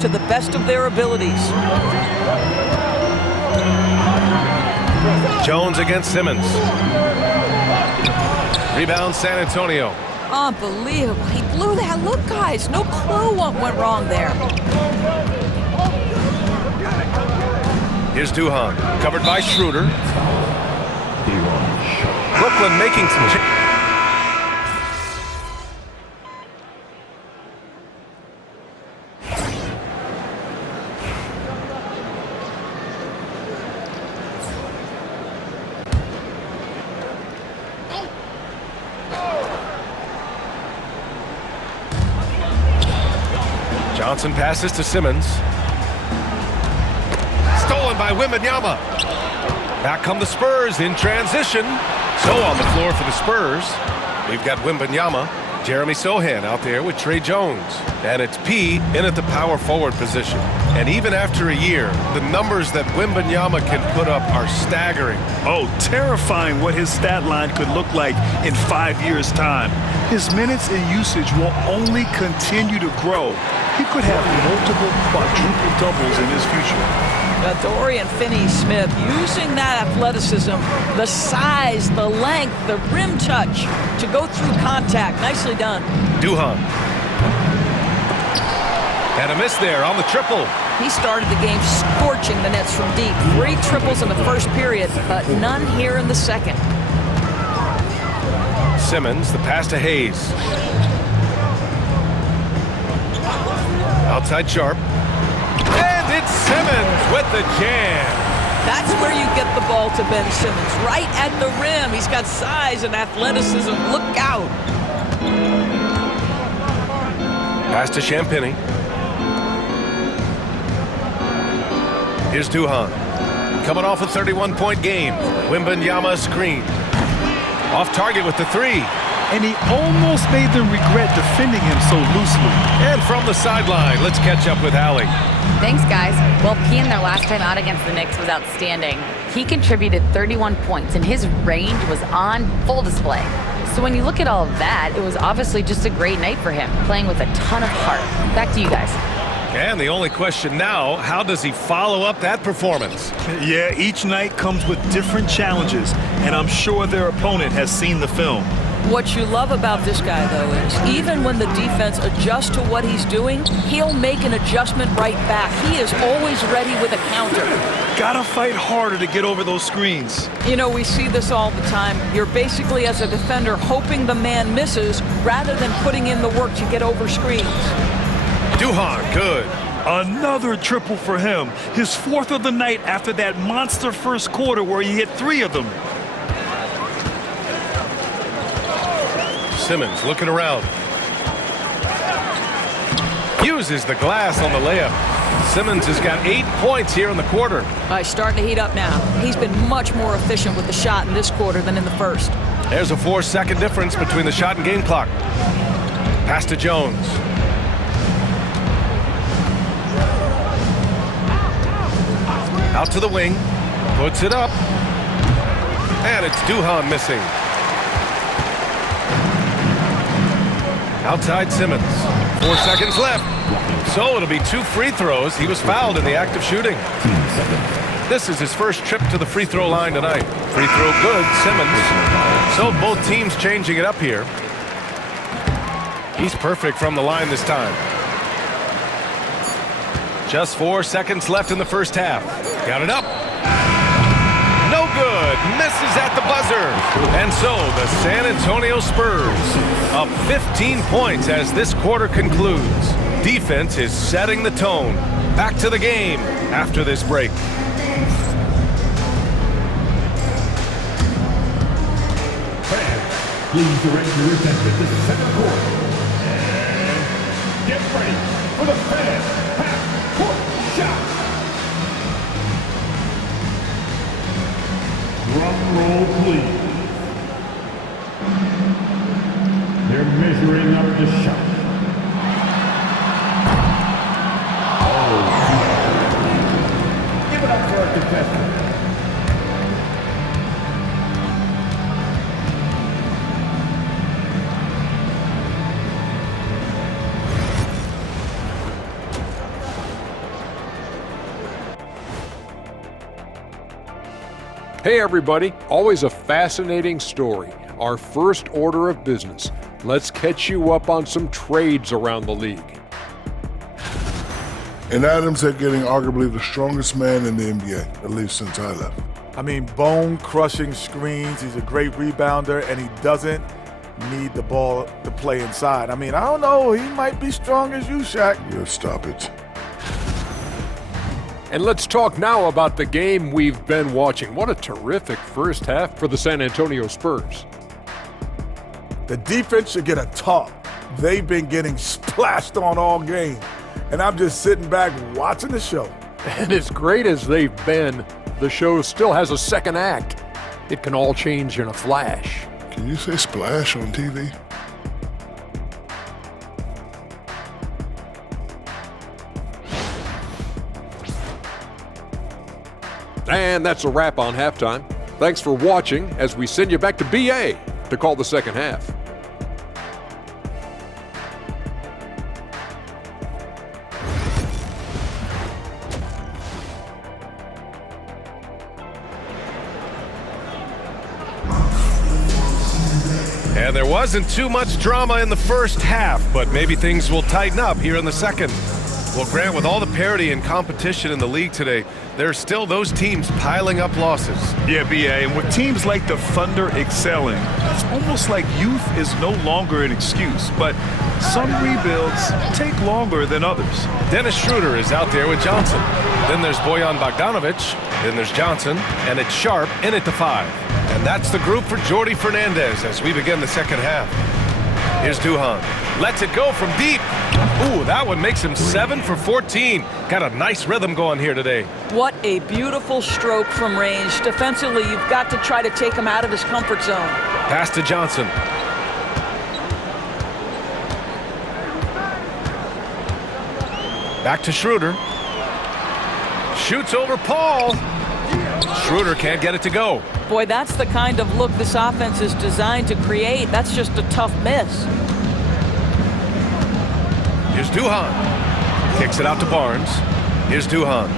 to the best of their abilities. Jones against Simmons. Rebound San Antonio. Unbelievable. He blew that. Look, guys, no clue what went wrong there. Here's Duhan, covered by Schroeder. Brooklyn making some changes. Johnson passes to Simmons. Stolen by Wembanyama. Back come the Spurs in transition. So on the floor for the Spurs, we've got Wembanyama, Jeremy Sohan out there with Trey Jones. And it's P in at the power forward position. And even after a year, the numbers that Wembanyama can put up are staggering. Oh, terrifying what his stat line could look like in 5 years' time. His minutes and usage will only continue to grow. He could have multiple quadruple doubles in his future. Dorian Finney-Smith using that athleticism, the size, the length, the rim touch to go through contact. Nicely done. Duhan. And a miss there on the triple. He started the game scorching the Nets from deep. 3 triples in the first period, but none here in the second. Simmons, the pass to Hayes. Outside Sharp. And it's Simmons with the jam. That's where you get the ball to Ben Simmons, right at the rim. He's got size and athleticism. Look out. Pass to Champagnie. Here's Duhan. Coming off a 31-point game. Wembanyama screen. Off target with the 3. And he almost made them regret defending him so loosely. And from the sideline, let's catch up with Allie. Thanks, guys. Well, P in their last time out against the Knicks was outstanding. He contributed 31 points, and his range was on full display. So when you look at all of that, it was obviously just a great night for him, playing with a ton of heart. Back to you guys. And the only question now, how does he follow up that performance? Yeah, each night comes with different challenges, and I'm sure their opponent has seen the film. What you love about this guy, though, is even when the defense adjusts to what he's doing, he'll make an adjustment right back. He is always ready with a counter. Gotta fight harder to get over those screens. You know, we see this all the time. You're basically, as a defender, hoping the man misses rather than putting in the work to get over screens. Duhan, good. Another triple for him. His 4th of the night after that monster first quarter where he hit 3 of them. Simmons looking around. Uses the glass on the layup. Simmons has got 8 points here in the quarter. He's starting to heat up now. He's been much more efficient with the shot in this quarter than in the first. There's a 4-second difference between the shot and game clock. Pass to Jones. Out to the wing. Puts it up. And it's Duhan missing. Outside Simmons. 4 seconds left. So it'll be 2 free throws. He was fouled in the act of shooting. This is his first trip to the free throw line tonight. Free throw good, Simmons. So both teams changing it up here. He's perfect from the line this time. Just 4 seconds left in the first half. Got it up. No good. Misses at the buzzer. And so the San Antonio Spurs up 15 points as this quarter concludes. Defense is setting the tone. Back to the game after this break. Fans, please direct your attention to the second quarter. And get ready for the fans half-court shot. Drum roll, please. They're measuring up the shot. Oh, give it up for our contestant. Hey everybody, always a fascinating story. Our first order of business. Let's catch you up on some trades around the league. In Adams, they're getting arguably the strongest man in the NBA, at least since I left. I mean, bone-crushing screens. He's a great rebounder, and he doesn't need the ball to play inside. I mean, I don't know. He might be strong as you, Shaq. Yeah, stop it. And let's talk now about the game we've been watching. What a terrific first half for the San Antonio Spurs. The defense should get a talk. They've been getting splashed on all game, and I'm just sitting back watching the show. And as great as they've been, the show still has a second act. It can all change in a flash. Can you say splash on TV? And that's a wrap on halftime. Thanks for watching as we send you back to BA to call the second half. And there wasn't too much drama in the first half, but maybe things will tighten up here in the second. Well, Grant, with all the parity and competition in the league today, there's still those teams piling up losses. Yeah, BA, and with teams like the Thunder excelling, it's almost like youth is no longer an excuse, but some rebuilds take longer than others. Dennis Schroeder is out there with Johnson. Then there's Bojan Bogdanovic. Then there's Johnson, and it's Sharp in at the 5. And that's the group for Jordi Fernandez as we begin the second half. Here's Duhan. Lets it go from deep. Ooh, that one makes him 7 for 14. Got a nice rhythm going here today. What a beautiful stroke from range. Defensively, you've got to try to take him out of his comfort zone. Pass to Johnson. Back to Schroeder. Shoots over Paul. Schroeder can't get it to go. Boy, that's the kind of look this offense is designed to create. That's just a tough miss. Here's Duhan. Kicks it out to Barnes. Here's Duhan.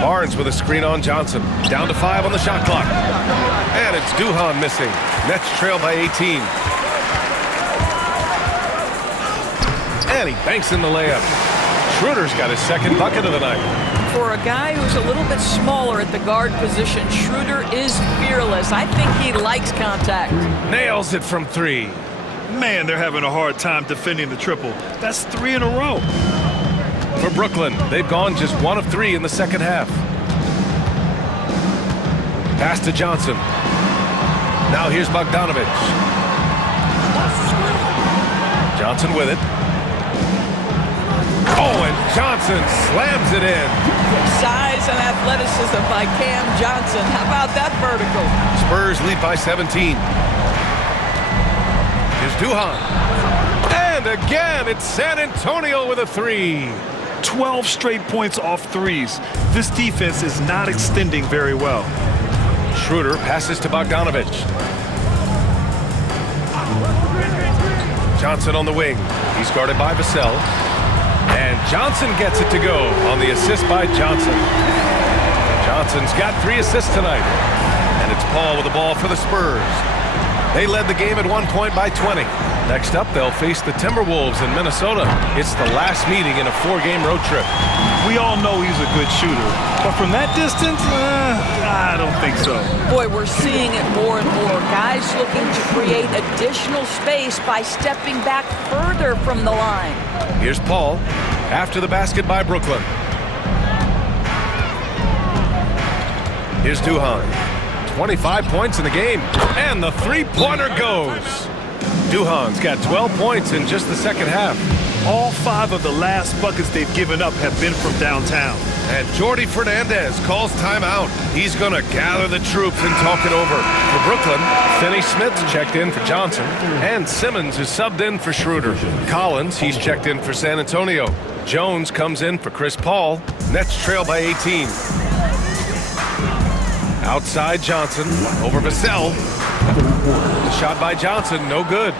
Barnes with a screen on Johnson. Down to 5 on the shot clock. And it's Duhan missing. Nets trail by 18. And he banks in the layup. Schroeder's got his second bucket of the night. For a guy who's a little bit smaller at the guard position, Schroeder is fearless. I think he likes contact. Nails it from 3. Man, they're having a hard time defending the triple. That's 3 in a row. For Brooklyn, they've gone just 1 of 3 in the second half. Pass to Johnson. Now here's Bogdanovic. Johnson with it. Oh, and Johnson slams it in. Size and athleticism by Cam Johnson. How about that vertical? Spurs lead by 17. Here's Duhan. And again, it's San Antonio with a 3. 12 straight points off threes. This defense is not extending very well. Schroeder passes to Bogdanovic. Johnson on the wing. He's guarded by Vassell. And Johnson gets it to go on the assist by Johnson. Johnson's got 3 assists tonight. And it's Paul with the ball for the Spurs. They led the game at one point by 20. Next up, they'll face the Timberwolves in Minnesota. It's the last meeting in a 4-game road trip. We all know he's a good shooter, but from that distance, I don't think so. Boy, we're seeing it more and more. Guys looking to create additional space by stepping back further from the line. Here's Paul after the basket by Brooklyn. Here's Duhan. 25 points in the game, and the three-pointer goes. Duhan's got 12 points in just the second half. All 5 of the last buckets they've given up have been from downtown. And Jordi Fernandez calls timeout. He's going to gather the troops and talk it over. For Brooklyn, Finney Smith's checked in for Johnson, and Simmons is subbed in for Schroeder. Collins, he's checked in for San Antonio. Jones comes in for Chris Paul. Nets trail by 18. Outside Johnson, over Vassell. The shot by Johnson, no good.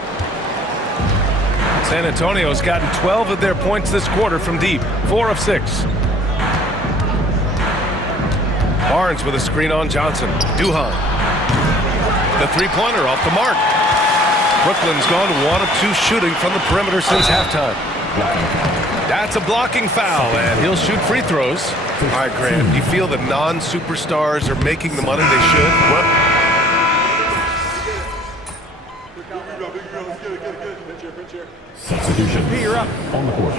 San Antonio's gotten 12 of their points this quarter from deep, 4 of 6. Barnes with a screen on Johnson. Duhan. The three-pointer off the mark. Brooklyn's gone 1 of 2 shooting from the perimeter since halftime. That's a blocking foul, and he'll shoot free throws. All right, Grant, do you feel the non-superstars are making the money they should? Substitution. You're up on the court.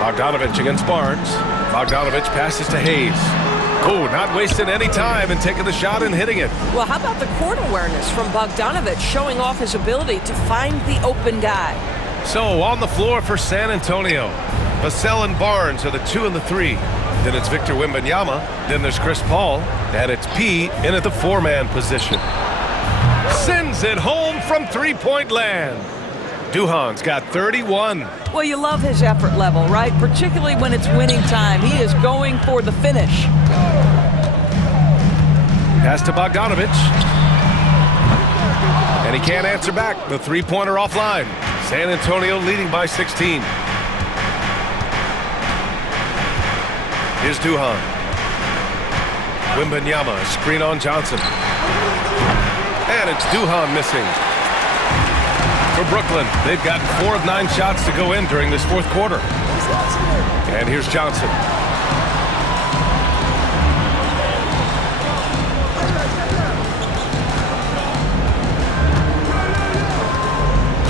Bogdanovich against Barnes. Bogdanovich passes to Hayes. Oh, not wasting any time and taking the shot and hitting it. Well, how about the court awareness from Bogdanovich, showing off his ability to find the open guy? So on the floor for San Antonio, Vassell and Barnes are the 2 and the 3. Then it's Victor Wembanyama. Then there's Chris Paul. And it's P in at the 4-man position. Sends it home from three-point land. Duhan's got 31. Well, you love his effort level, right? Particularly when it's winning time. He is going for the finish. Pass to Bogdanovich. And he can't answer back. The three-pointer offline. San Antonio leading by 16. Here's Duhan. Wembanyama, screen on Johnson. And it's Duhan missing. For Brooklyn, they've gotten 4 of 9 shots to go in during this fourth quarter. And here's Johnson.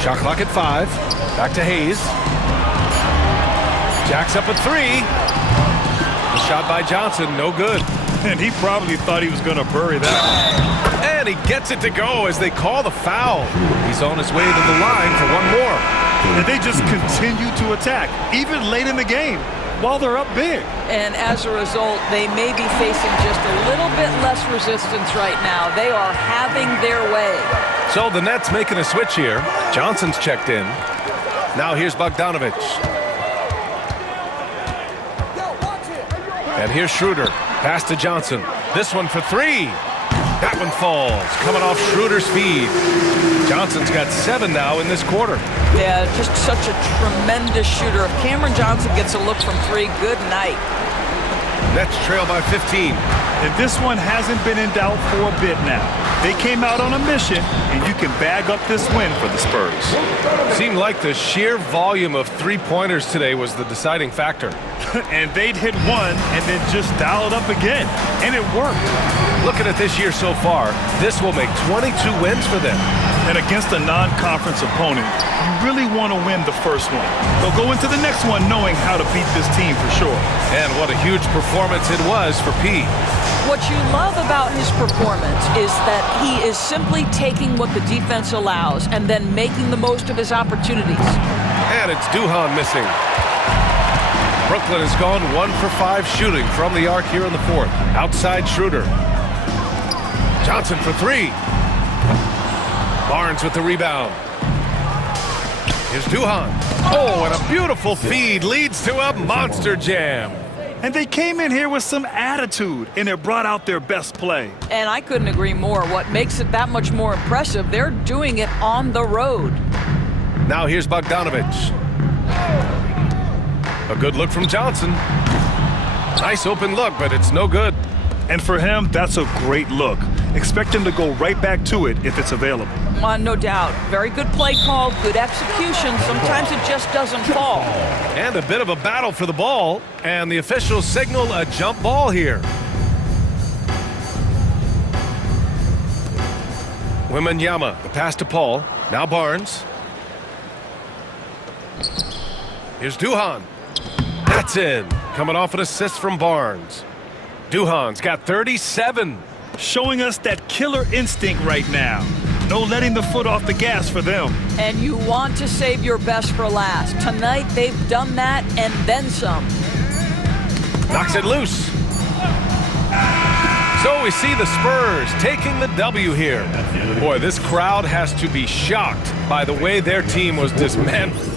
Shot clock at 5. Back to Hayes. Jacks up a 3. The shot by Johnson, no good. And he probably thought he was going to bury that. And he gets it to go as they call the foul. He's on his way to the line for one more. And they just continue to attack, even late in the game, while they're up big. And as a result, they may be facing just a little bit less resistance right now. They are having their way. So the Nets making a switch here. Johnson's checked in. Now here's Bogdanovich. And here's Schroeder. Pass to Johnson. This one for 3. That one falls, coming off Schroeder's feed. Johnson's got 7 now in this quarter. Yeah, just such a tremendous shooter. If Cameron Johnson gets a look from 3, good night. Nets trail by 15. And this one hasn't been in doubt for a bit now. They came out on a mission, and you can bag up this win for the Spurs. Seemed like the sheer volume of three-pointers today was the deciding factor. And they'd hit one and then just dial it up again. And it worked. Looking at this year so far, this will make 22 wins for them. And against a non-conference opponent, you really want to win the first one. They'll go into the next one knowing how to beat this team for sure. And what a huge performance it was for P. What you love about his performance is that he is simply taking what the defense allows and then making the most of his opportunities. And it's Duhan missing. Brooklyn has gone 1 for 5 shooting from the arc here in the fourth. Outside Schroeder. Johnson for 3. Barnes with the rebound. Here's Duhan. Oh, and a beautiful feed leads to a monster jam. And they came in here with some attitude, and it brought out their best play. And I couldn't agree more. What makes it that much more impressive, they're doing it on the road. Now here's Bogdanovich. A good look from Johnson. Nice open look, but it's no good. And for him, that's a great look. Expect him to go right back to it if it's available. No doubt. Very good play call, good execution. Sometimes it just doesn't fall. And a bit of a battle for the ball, and the officials signal a jump ball here. Wembanyama, the pass to Paul. Now Barnes. Here's Duhan. That's in. Coming off an assist from Barnes. Duhan's got 37. Showing us that killer instinct right now. No letting the foot off the gas for them. And you want to save your best for last. Tonight, they've done that and then some. Knocks it loose. So we see the Spurs taking the W here. Boy, this crowd has to be shocked by the way their team was dismantled.